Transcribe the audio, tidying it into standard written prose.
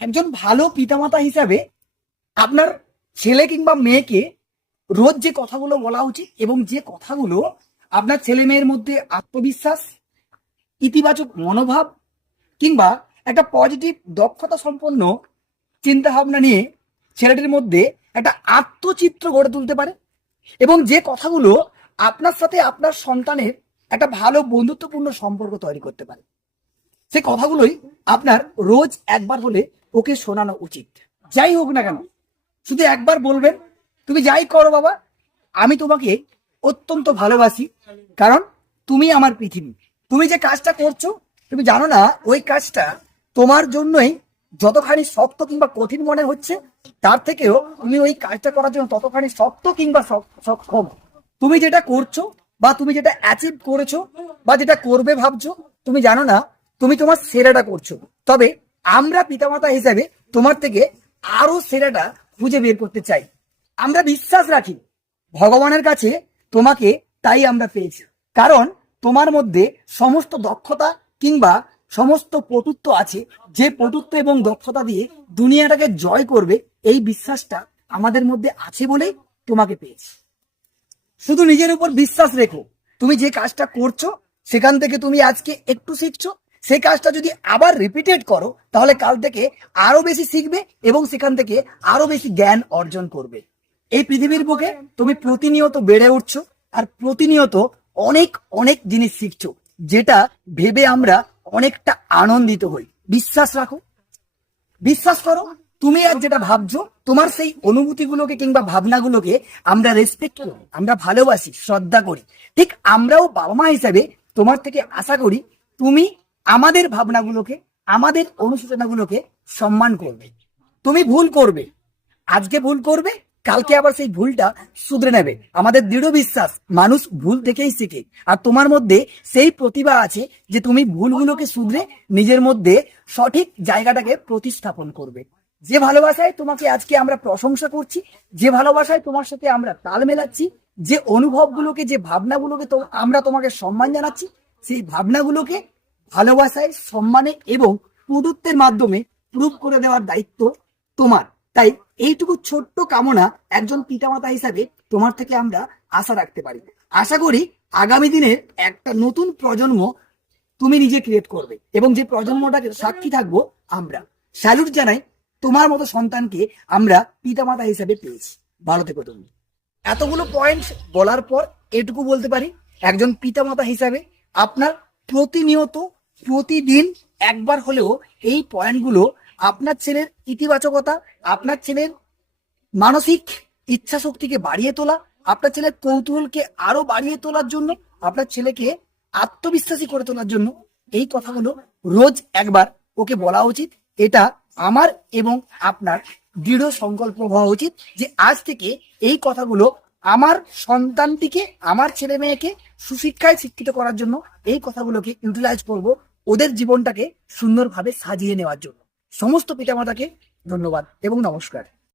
একজন ভালো পিতামাতা হিসাবে আপনার ছেলে কিংবা মেয়েকে রোজ যে কথাগুলো বলা উচিত এবং যে কথাগুলো আপনার ছেলে মেয়ের মধ্যে আত্মবিশ্বাস, ইতিবাচক মনোভাব কিংবা একটা পজিটিভ দক্ষতা সম্পন্ন চিন্তা ভাবনা নিয়ে ছেলেটির মধ্যে একটা আত্মচিত্র গড়ে তুলতে পারে এবং যে কথাগুলো আপনার সাথে আপনার সন্তানের একটা ভালো বন্ধুত্বপূর্ণ সম্পর্ক তৈরি করতে পারে, সে কথাগুলোই আপনার রোজ একবার হলে ওকে শোনানো উচিত। যাই হোক না কেন, শুধু একবার বলবেন, তুমি যাই করো বাবা, আমি তোমাকে অত্যন্ত ভালোবাসি, কারণ তুমি আমার পৃথিবী। তুমি যে কাজটা করছো, তুমি জানো না ওই কাজটা তোমার জন্যই যতখানি শক্ত কিংবা কঠিন মনে হচ্ছে, তার থেকেও তুমি ওই কাজটা করার জন্য ততখানি শক্ত কিংবা সক্ষম। তুমি যেটা করছো বা তুমি যেটা অ্যাচিভ করেছো বা যেটা করবে ভাবছো, তুমি জানো না তুমি তোমার সেরাটা করছো। তবে আমরা পিতামাতা হিসাবে তোমার থেকে আরো সেরাটা খুঁজে বের করতে চাই। আমরা বিশ্বাস রাখি ভগবানের কাছে তোমাকে, তাই আমরা পেয়েছি, কারণ তোমার মধ্যে সমস্ত দক্ষতা কিংবা সমস্ত পটুত্ব আছে, যে পটুত্ব এবং দক্ষতা দিয়ে দুনিয়াটাকে জয় করবে, এই বিশ্বাসটা আমাদের মধ্যে আছে বলেই তোমাকে পেয়েছি। শুধু নিজের উপর বিশ্বাস রেখো। তুমি যে কাজটা করছো সেখান থেকে তুমি আজকে একটু শিখছো, সেই কাজটা যদি আবার রিপিটেড করো তাহলে কাল থেকে আরো বেশি শিখবে এবং সেখান থেকে আরো বেশি জ্ঞান অর্জন করবে। এই পৃথিবীর বুকে তুমি প্রতিনিয়ত বেড়ে উঠছো আর প্রতিনিয়ত অনেক অনেক জিনিস শিখছো, যেটা ভেবে আমরা অনেকটা আনন্দিত হই। বিশ্বাস রাখো, বিশ্বাস করো, তুমি আর যেটা ভাবছো তোমার সেই অনুভূতিগুলোকে কিংবা ভাবনাগুলোকে আমরা রেসপেক্ট করি, আমরা ভালোবাসি, শ্রদ্ধা করি। ঠিক আমরাও বাবা মা হিসাবে তোমার থেকে আশা করি তুমি আমাদের ভাবনাগুলোকে, আমাদের অনুশোচনাগুলোকে সম্মান করবে। তুমি ভুল করবে, আজকে ভুল করবে, কালকে আবার সেই ভুলটা শুধরে নেবে। আমাদের দৃঢ় বিশ্বাস মানুষ ভুল থেকেই শেখে, আর তোমার মধ্যে সেই প্রতিভা আছে যে তুমি ভুলগুলোকে শুধরে নিজের মধ্যে সঠিক জায়গাটাকে প্রতিস্থাপন করবে। যে ভালোবাসায় তোমাকে আজকে আমরা প্রশংসা করছি, যে ভালোবাসায় তোমার সাথে আমরা তাল মেলাচ্ছি, যে অনুভবগুলোকে, যে ভাবনাগুলোকে আমরা তোমাকে সম্মান জানাচ্ছি, সেই ভাবনাগুলোকে ভালোবাসায়, সম্মানে এবং প্রদত্তের মাধ্যমে প্রুভ করে দেওয়ার দায়িত্ব তোমার। তাই এইটুকু ছোট্ট কামনা একজন পিতামাতা হিসাবে তোমার থেকে আমরা আশা রাখতে পারি। আশা করি আগামী দিনের একটা নতুন প্রজন্ম তুমি নিজে ক্রিয়েট করবে এবং যে প্রজন্মটাকে সাক্ষী থাকবো আমরা। স্যালুট জানাই, তোমার মতো সন্তানকে আমরা পিতামাতা হিসাবে পেয়েছি। ভালো থেকো তুমি। এতগুলো পয়েন্ট বলার পর এটুকু বলতে পারি, একজন পিতামাতা হিসাবে আপনার প্রতিনিয়ত, প্রতিদিন একবার হলেও এই পয়েন্টগুলো আপনার ছেলের ইতিবাচকতা, আপনার ছেলের মানসিক ইচ্ছা শক্তিকে বাড়িয়ে তোলা, আপনার ছেলের কৌতূহলকে আরো বাড়িয়ে তোলার জন্য, আপনার ছেলেকে আত্মবিশ্বাসী করে তোলার জন্য এই কথাগুলো রোজ একবার ওকে বলা উচিত। এটা আমার এবং আপনার দৃঢ় সংকল্প হওয়া উচিত যে আজ থেকে এই কথাগুলো আমার সন্তানটিকে, আমার ছেলে মেয়েকে সুশিক্ষায় শিক্ষিত করার জন্য এই কথাগুলোকে ইউটিলাইজ করব, ওদের জীবনটাকে সুন্দরভাবে সাজিয়ে নেওয়ার জন্য। সমস্ত পিতামাতাকে ধন্যবাদ এবং নমস্কার।